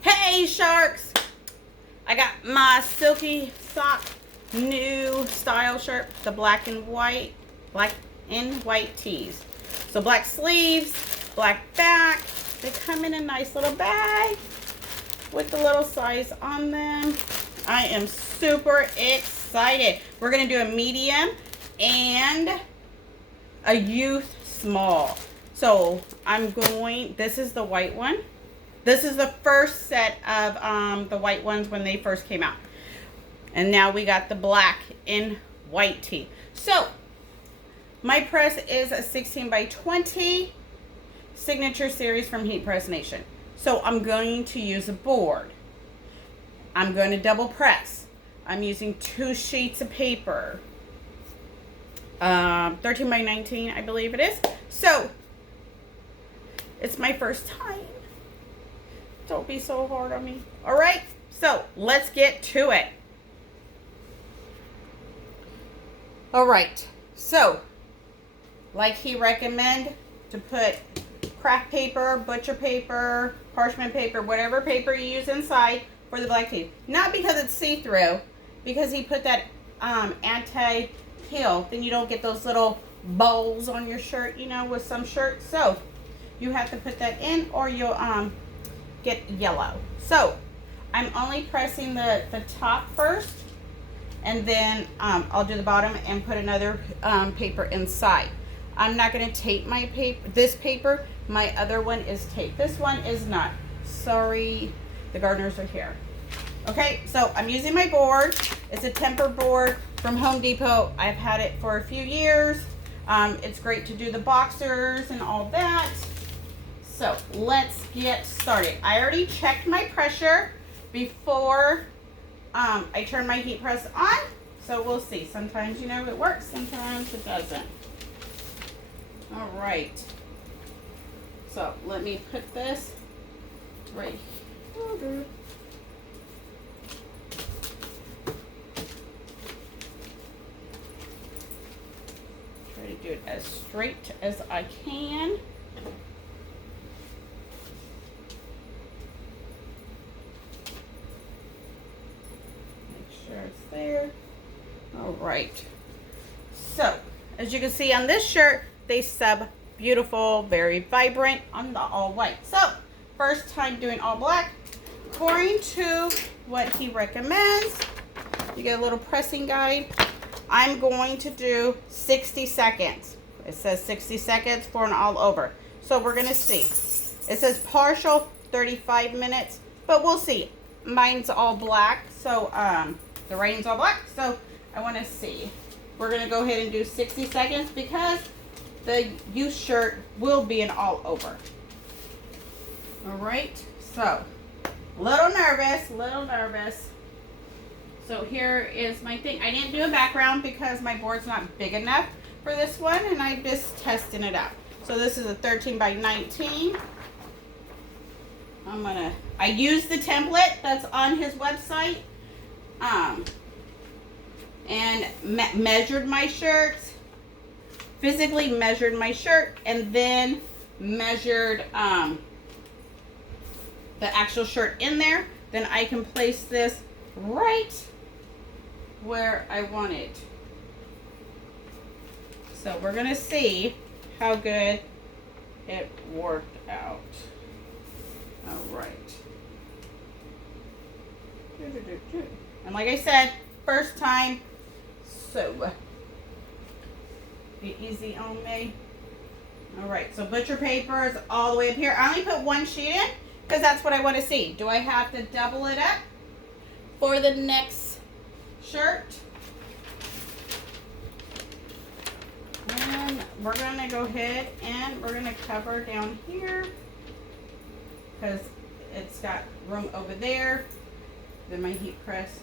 Hey sharks! I got my silky sock new style shirt, the black and white tees. So black sleeves, black back. They come in a nice little bag with the little size on them. I am super excited. We're gonna do a medium and a youth small. So this is the white one. This is the first set of the white ones when they first came out. And now we got the black and white tee. So my press is a 16 by 20 signature series from Heat Press Nation. So I'm going to use a board. I'm going to double press. I'm using 2 sheets of paper. 13 by 19, I believe it is. So it's my first time. Don't be so hard on me. All right, so let's get to it. All right, so like he recommend to put craft paper, butcher paper, parchment paper, whatever paper you use inside for the black tee. Not because it's see-through, because he put that anti-peel, then you don't get those little bowls on your shirt, you know, with some shirts. So you have to put that in or you'll get yellow. So I'm only pressing the top first, and then I'll do the bottom and put another paper inside. I'm not going to tape my paper. This paper, my other one is taped. This one is not. Sorry, the gardeners are here. Okay, so I'm using my board. It's a temper board from Home Depot. I've had it for a few years. It's great to do the boxers and all that. So let's get started. I already checked my pressure before I turn my heat press on. So we'll see. Sometimes, you know, it works. Sometimes it doesn't. All right. So let me put this right here. Try to do it as straight as I can. It's there. All right. So as you can see on this shirt, they sub beautiful, very vibrant on the all white. So first time doing all black. According to what he recommends, you get a little pressing guide. I'm going to do 60 seconds. It says 60 seconds for an all over. So we're gonna see. It says partial 35 minutes, but we'll see. Mine's all black, so the writing's all black, so I want to see. We're going to go ahead and do 60 seconds because the youth shirt will be an all over. All right, so little nervous. So here is my thing. I didn't do a background because my board's not big enough for this one, and I'm just testing it out. So this is a 13 by 19. I used the template that's on his website. And measured my shirt, physically measured my shirt, and then measured the actual shirt in there. Then I can place this right where I want it. So we're gonna see how good it worked out. All right. And like I said, first time, so be easy on me. All right, so butcher paper is all the way up here. I only put 1 sheet in because that's what I want to see. Do I have to double it up for the next shirt? And we're going to go ahead and we're going to cover down here because it's got room over there. Then my heat press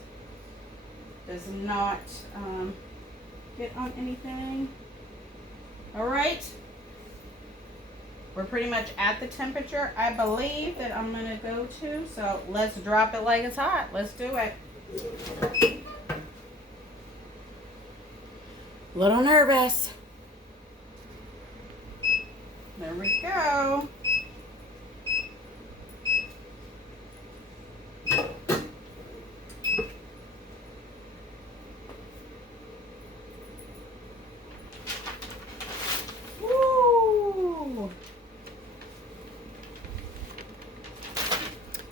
does not get on anything. All right, we're pretty much at the temperature I believe that I'm gonna go to, so let's drop it like it's hot. Let's do it. A little nervous. There we go.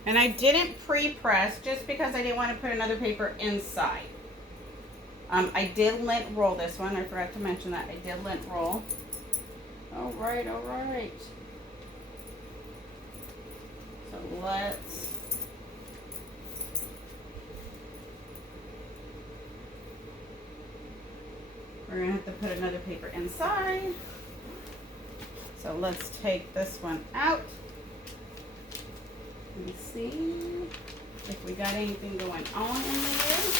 And I didn't pre-press just because I didn't want to put another paper inside. I did lint roll this one. I forgot to mention that. I did lint roll. All right, all right. So let's... We're going to have to put another paper inside. So let's take this one out. Let me see if we got anything going on in there.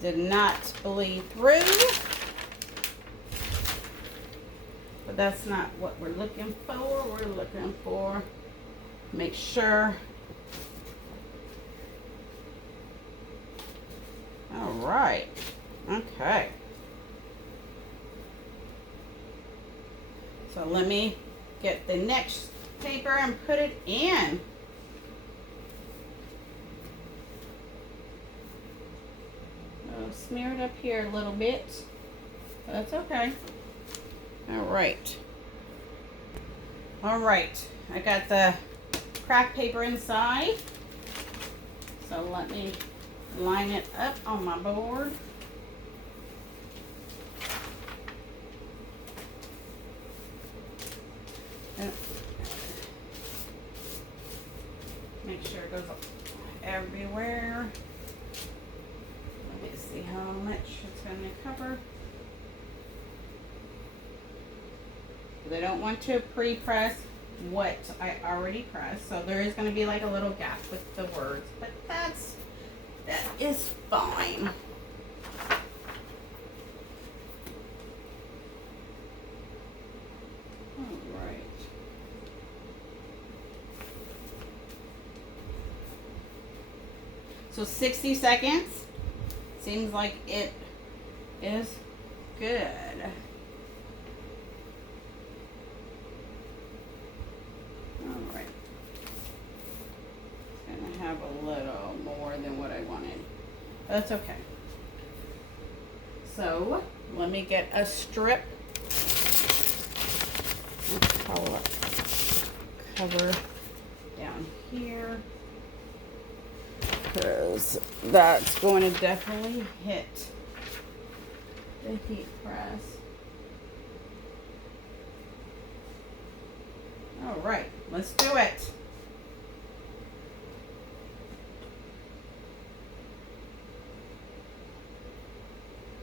Did not bleed through. But that's not what we're looking for. We're looking for, make sure. All right. Okay. So let me get the next paper and put it in. I'll smear it up here a little bit. That's okay. All right. All right. I got the craft paper inside. So let me line it up on my board. Make sure it goes everywhere. Let me see how much it's going to cover. I don't want to pre-press what I already pressed, so there is going to be like a little gap with the words, but that is fine. So 60 seconds seems like it is good. All right. It's gonna have a little more than what I wanted. That's okay. So let me get a strip. Cover down here. Because that's going to definitely hit the heat press. All right, let's do it.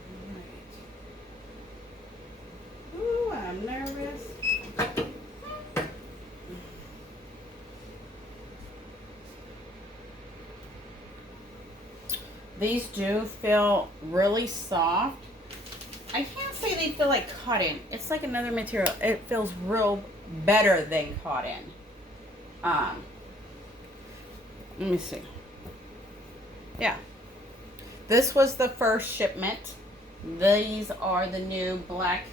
All right. Ooh, I'm nervous. These do feel really soft. I can't say they feel like cotton. It's like another material. It feels real better than cotton. Let me see. Yeah. This was the first shipment. These are the new black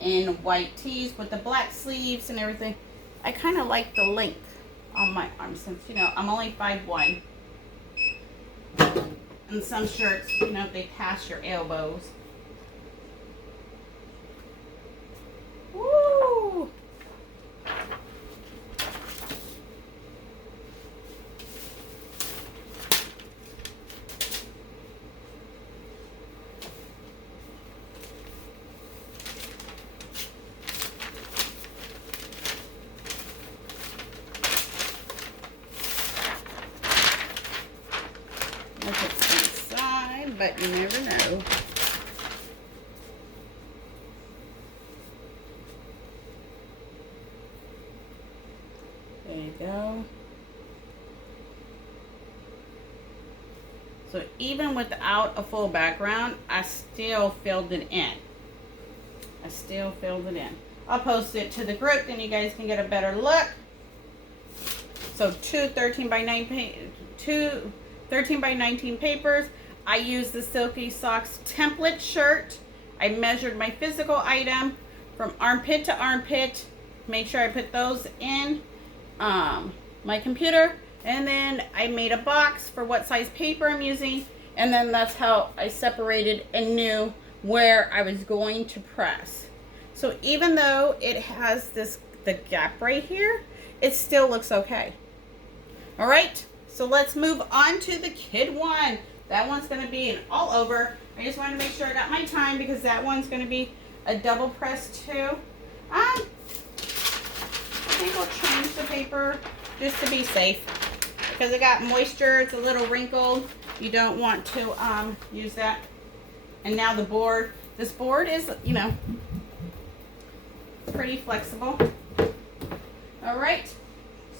and white tees with the black sleeves and everything. I kind of like the length on my arm since, you know, I'm only 5'1". And some shirts, you know, they pass your elbows. Woo! But you never know. There you go. So even without a full background, I still filled it in. I'll post it to the group, then you guys can get a better look. So two 13 by 19 papers. I used the Silky Socks template shirt. I measured my physical item from armpit to armpit. Made sure I put those in my computer. And then I made a box for what size paper I'm using. And then that's how I separated and knew where I was going to press. So even though it has the gap right here, it still looks okay. All right, so let's move on to the kid one. That one's gonna be an all over. I just wanted to make sure I got my time because that one's gonna be a double press too. I think we'll change the paper just to be safe because it got moisture. It's a little wrinkled. You don't want to use that. And now the board. This board is, you know, pretty flexible. All right,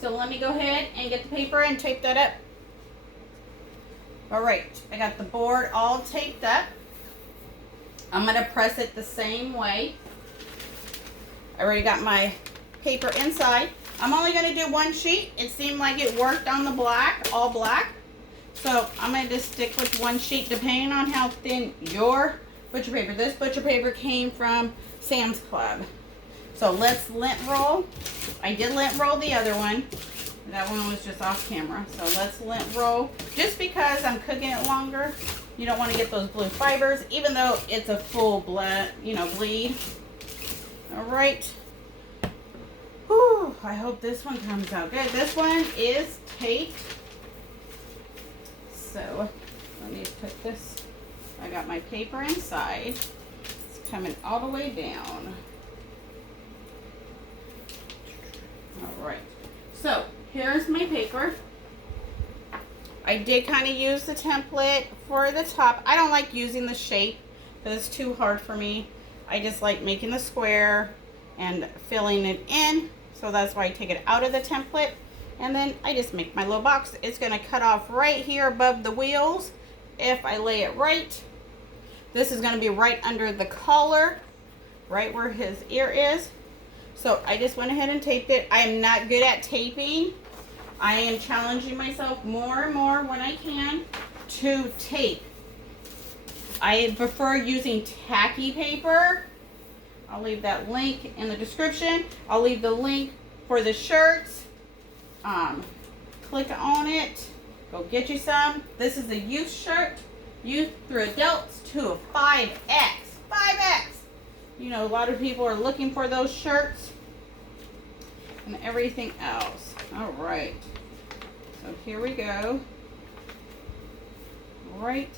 so let me go ahead and get the paper and tape that up. All right, I got the board all taped up. I'm gonna press it the same way. I already got my paper inside. I'm only gonna do one sheet. It seemed like it worked on the black, all black. So I'm gonna just stick with one sheet depending on how thin your butcher paper. This butcher paper came from Sam's Club. So let's lint roll. I did lint roll the other one. That one was just off camera. So let's lint roll. Just because I'm cooking it longer, you don't want to get those blue fibers, even though it's a full bleed, bleed. All right. Whew, I hope this one comes out good. This one is taped. So let me put this. I got my paper inside. It's coming all the way down. All right. So here's my paper. I did kind of use the template for the top. I don't like using the shape because it's too hard for me. I just like making the square and filling it in. So that's why I take it out of the template. And then I just make my little box. It's going to cut off right here above the wheels if I lay it right. This is going to be right under the collar, right where his ear is. So I just went ahead and taped it. I am not good at taping. I am challenging myself more and more when I can to tape. I prefer using tacky paper. I'll leave that link in the description. I'll leave the link for the shirts. Click on it. Go get you some. This is a youth shirt. Youth through adults to a 5X. 5X. You know, a lot of people are looking for those shirts and everything else. All right. So here we go. All right.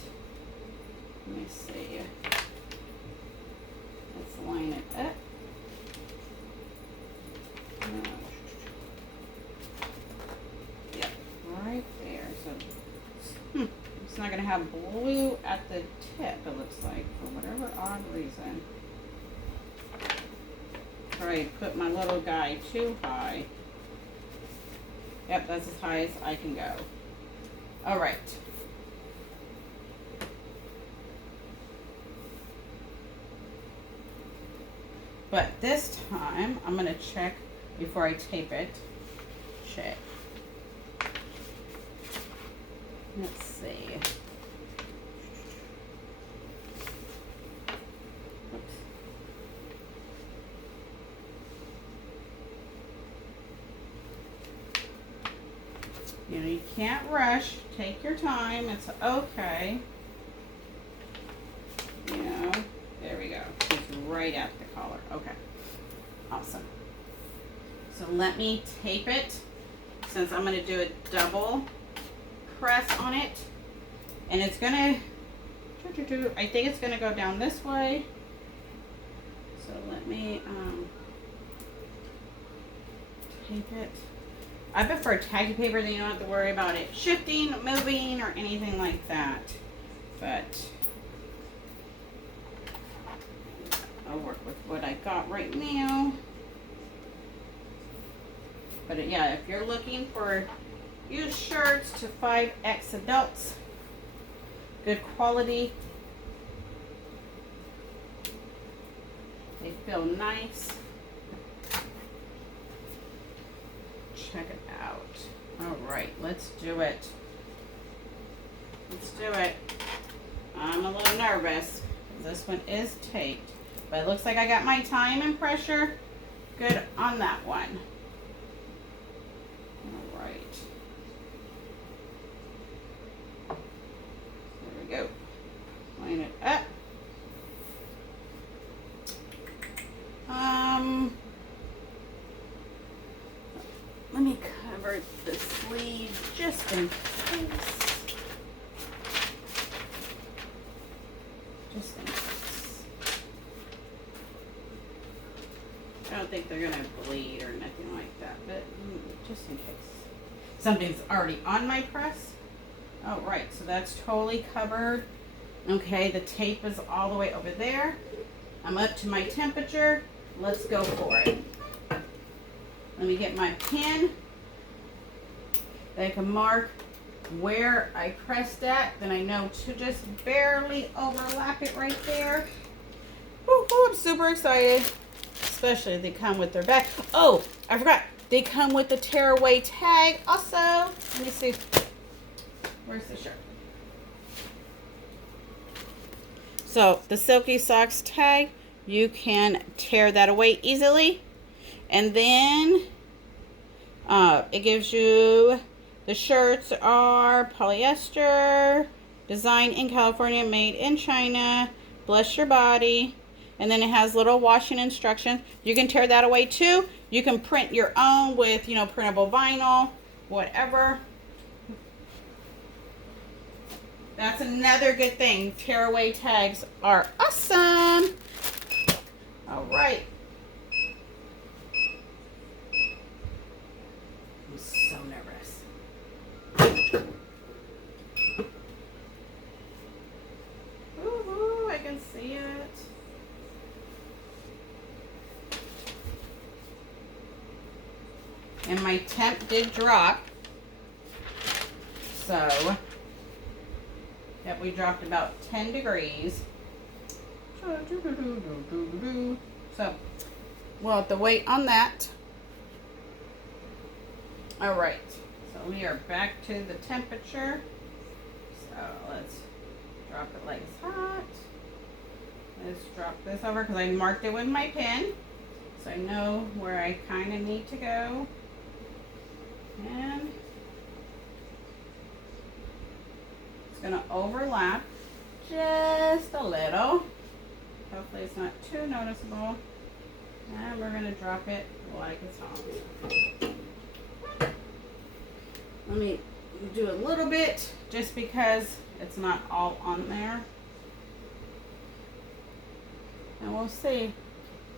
Let me see. Let's line it up. Yep, right there. So it's not going to have blue at the tip, it looks like, for whatever odd reason. Try to put my little guy too high. Yep, that's as high as I can go. All right. But this time, I'm going to check before I tape it. Check. Let's see. Oops. You know, you can't rush. Take your time. It's okay. You know, there we go. It's right at the collar. Okay. Awesome. So let me tape it since I'm going to do a double press on it. And it's going to, I think it's going to go down this way. So let me tape it. I prefer tacky paper, then you don't have to worry about it shifting, moving, or anything like that. But I'll work with what I got right now. But yeah, if you're looking for used shirts to 5X adults, good quality, they feel nice. Check it out. All right, let's do it. Let's do it. I'm a little nervous. This one is taped, but it looks like I got my time and pressure good on that one. All right. There we go. Line it up. cover the sleeve just in case. Just in case. I don't think they're gonna bleed or nothing like that, but just in case. Something's already on my press. Oh, right, so that's totally covered. Okay, the tape is all the way over there. I'm up to my temperature. Let's go for it. Let me get my pen. I can mark where I pressed at. Then I know to just barely overlap it right there. Woo-hoo, I'm super excited. Especially if they come with their bag. Oh, I forgot. They come with the tearaway tag also. Let me see. Where's the shirt? So the Silky Socks tag, you can tear that away easily. And then it gives you, the shirts are polyester, designed in California, made in China, bless your body. And then it has little washing instructions. You can tear that away too. You can print your own with, printable vinyl, whatever. That's another good thing. Tearaway tags are awesome. All right. I'm so nervous. Ooh, I can see it. And my temp did drop. So, yep, we dropped about 10 degrees. So, we'll have to wait on that. All right, so we are back to the temperature. So let's drop it like it's hot. Let's drop this over because I marked it with my pen. So I know where I kind of need to go. And it's going to overlap just a little. Hopefully it's not too noticeable. And we're going to drop it like it's hot. Let me do a little bit just because it's not all on there. And we'll see.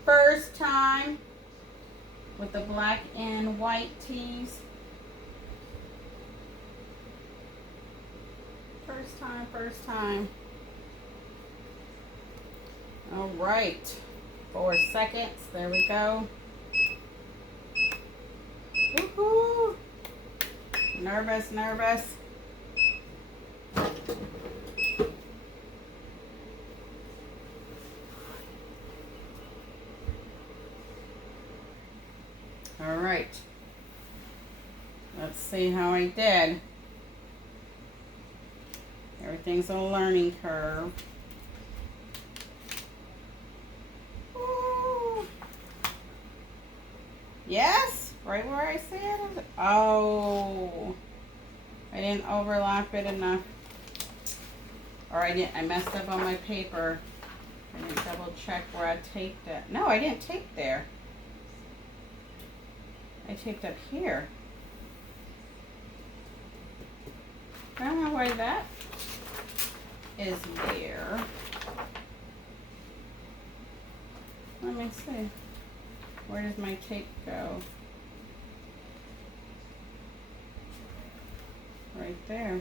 First time with the black and white tees. First time. All right. 4 seconds. There we go. Woohoo! Nervous. All right. Let's see how I did. Everything's a learning curve. Ooh. Yes, right where I said it. Oh, I didn't overlap it enough. Or I messed up on my paper. I didn't double check where I taped it. No, I didn't tape there. I taped up here. I don't know why that is there. Let me see. Where does my tape go? Right there.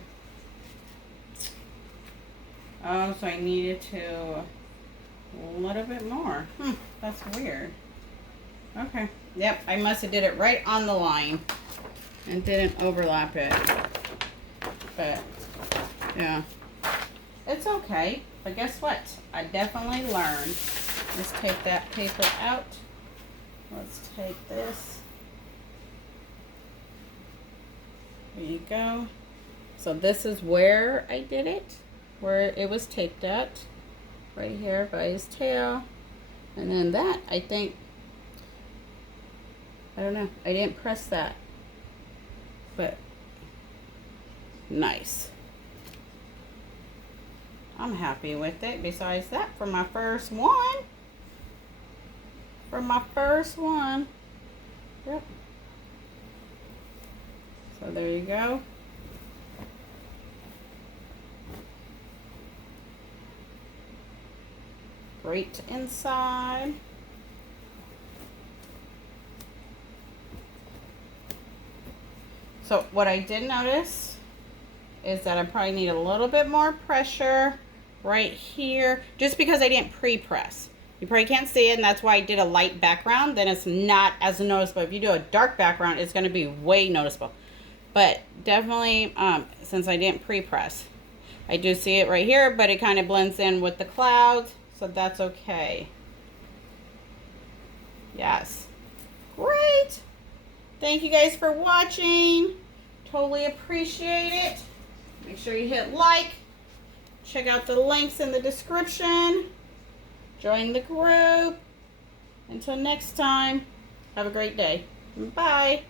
Oh, so I needed to a little bit more. That's weird. Okay. Yep, I must have did it right on the line and didn't overlap it. But, yeah. It's okay. But guess what? I definitely learned. Let's take that paper out. Let's take this. There you go. So this is where I did it. Where it was taped at. Right here by his tail. And then that, I think, I don't know. I didn't press that. But nice. I'm happy with it. Besides that, for my first one. Yep. there you go. Great inside. So what I did notice is that I probably need a little bit more pressure right here, just because I didn't pre-press. You probably can't see it, and that's why I did a light background. Then it's not as noticeable. If you do a dark background, it's going to be way noticeable. But definitely, since I didn't pre-press, I do see it right here, but it kind of blends in with the clouds, so that's okay. Yes. Great. Thank you guys for watching. Totally appreciate it. Make sure you hit like. Check out the links in the description. Join the group. Until next time, have a great day. Bye.